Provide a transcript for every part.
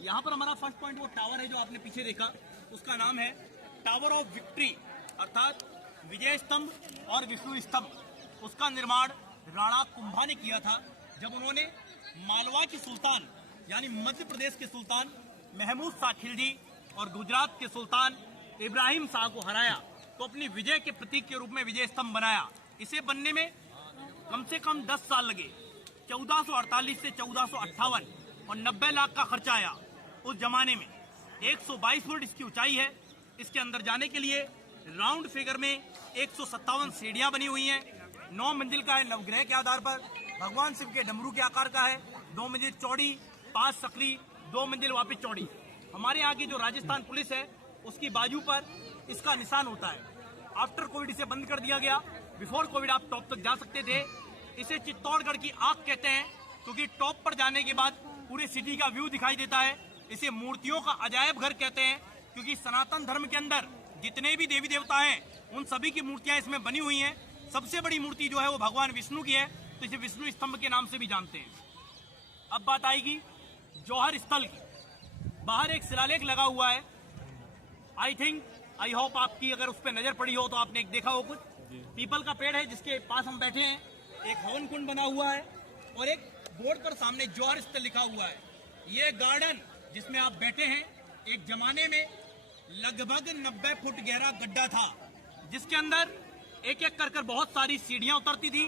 यहाँ पर हमारा फर्स्ट पॉइंट वो टावर है जो आपने पीछे देखा, उसका नाम है टावर ऑफ विक्ट्री, अर्थात विजय स्तंभ और विष्णु स्तंभ। उसका निर्माण राणा कुंभा ने किया था जब उन्होंने मालवा के सुल्तान यानी मध्य प्रदेश के सुल्तान महमूद शाह खिलजी और गुजरात के सुल्तान इब्राहिम शाह को हराया, तो अपनी विजय के प्रतीक के रूप में विजय स्तंभ बनाया। इसे बनने में कम से कम 10 साल लगे। 1448 से 1458 और 90 लाख का खर्चा आया उस जमाने में। 122 फुट इसकी ऊंचाई है। इसके अंदर जाने के लिए राउंड फिगर में 157 सीढ़ियां बनी हुई हैं। 9 मंजिल का है, नवग्रह के आधार पर भगवान शिव के डमरू के आकार का है। 2 मंजिल चौड़ी, 5 सकरी, 2 मंजिल वापिस चौड़ी। हमारे यहाँ की जो राजस्थान पुलिस है उसकी बाजू पर इसका निशान होता है। आफ्टर कोविड इसे बंद कर दिया गया। बिफोर कोविड आप टॉप तक जा सकते थे। इसे चित्तौड़गढ़ की आंख कहते हैं क्योंकि टॉप पर जाने के बाद पूरे सिटी का व्यू दिखाई देता है। इसे मूर्तियों का अजायब घर कहते हैं क्योंकि सनातन धर्म के अंदर जितने भी देवी देवता हैं उन सभी की मूर्तियां इसमें बनी हुई हैं। सबसे बड़ी मूर्ति जो है वो भगवान विष्णु की है, तो इसे विष्णु स्तंभ के नाम से भी जानते हैं। अब बात आएगी जौहर स्थल की। बाहर एक शिलालेख लगा हुआ है। आई होप आपकी अगर उस पर नजर पड़ी हो तो आपने एक देखा हो कुछ। पीपल का पेड़ है जिसके पास हम बैठे हैं। एक हवन कुंड बना हुआ है और एक बोर्ड पर सामने जौहर स्थल लिखा हुआ है। ये गार्डन जिसमें आप बैठे हैं एक जमाने में लगभग 90 फुट गहरा गड्ढा था जिसके अंदर एक एक कर बहुत सारी सीढ़ियां उतरती थी।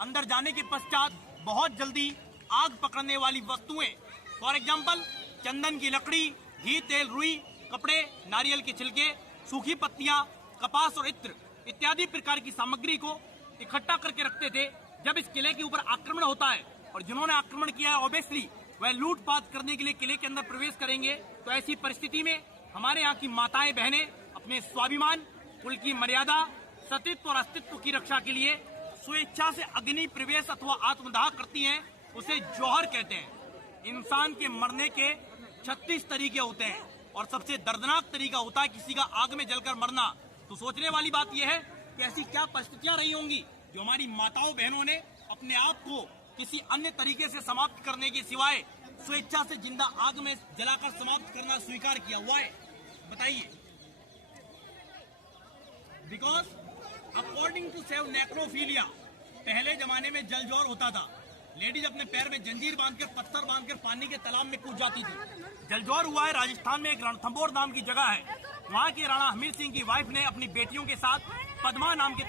अंदर जाने के पश्चात बहुत जल्दी आग पकड़ने वाली वस्तुएं, फॉर एग्जाम्पल चंदन की लकड़ी, घी, तेल, रुई, कपड़े, नारियल के छिलके, सूखी पत्तियां, कपास और इत्र इत्यादि प्रकार की सामग्री को इकट्ठा करके रखते थे। जब इस किले के ऊपर आक्रमण होता है और जिन्होंने आक्रमण किया है ऑब्वियसली वह लूटपाट करने के लिए किले के अंदर प्रवेश करेंगे, तो ऐसी परिस्थिति में हमारे यहाँ की माताएं बहनें अपने स्वाभिमान, कुल की मर्यादा, सतीत्व और अस्तित्व की रक्षा के लिए स्वेच्छा से अग्नि प्रवेश अथवा आत्मदाह करती हैं। उसे जौहर कहते हैं। इंसान के मरने के 36 तरीके होते हैं और सबसे दर्दनाक तरीका होता है किसी का आग में जलकर मरना। तो सोचने वाली बात यह है कि ऐसी क्या परिस्थितियां रही होंगी जो हमारी माताओं बहनों ने अपने आप को किसी अन्य तरीके से समाप्त करने के सिवाय स्वेच्छा से जिंदा आग में जलाकर समाप्त करना स्वीकार किया हुआ है। बताइए। बिकॉज अकॉर्डिंग टू सेव नेक्रोफीलिया, पहले जमाने में जल जोर होता था। लेडीज अपने पैर में जंजीर बांधकर, पत्थर बांधकर पानी के तालाब में कूद जाती थी। जलजोर हुआ है राजस्थान में एक रणथंभौर नाम की जगह है। वहाँ के राणा हमीर सिंह की वाइफ ने अपनी बेटियों के साथ पद्मा नाम के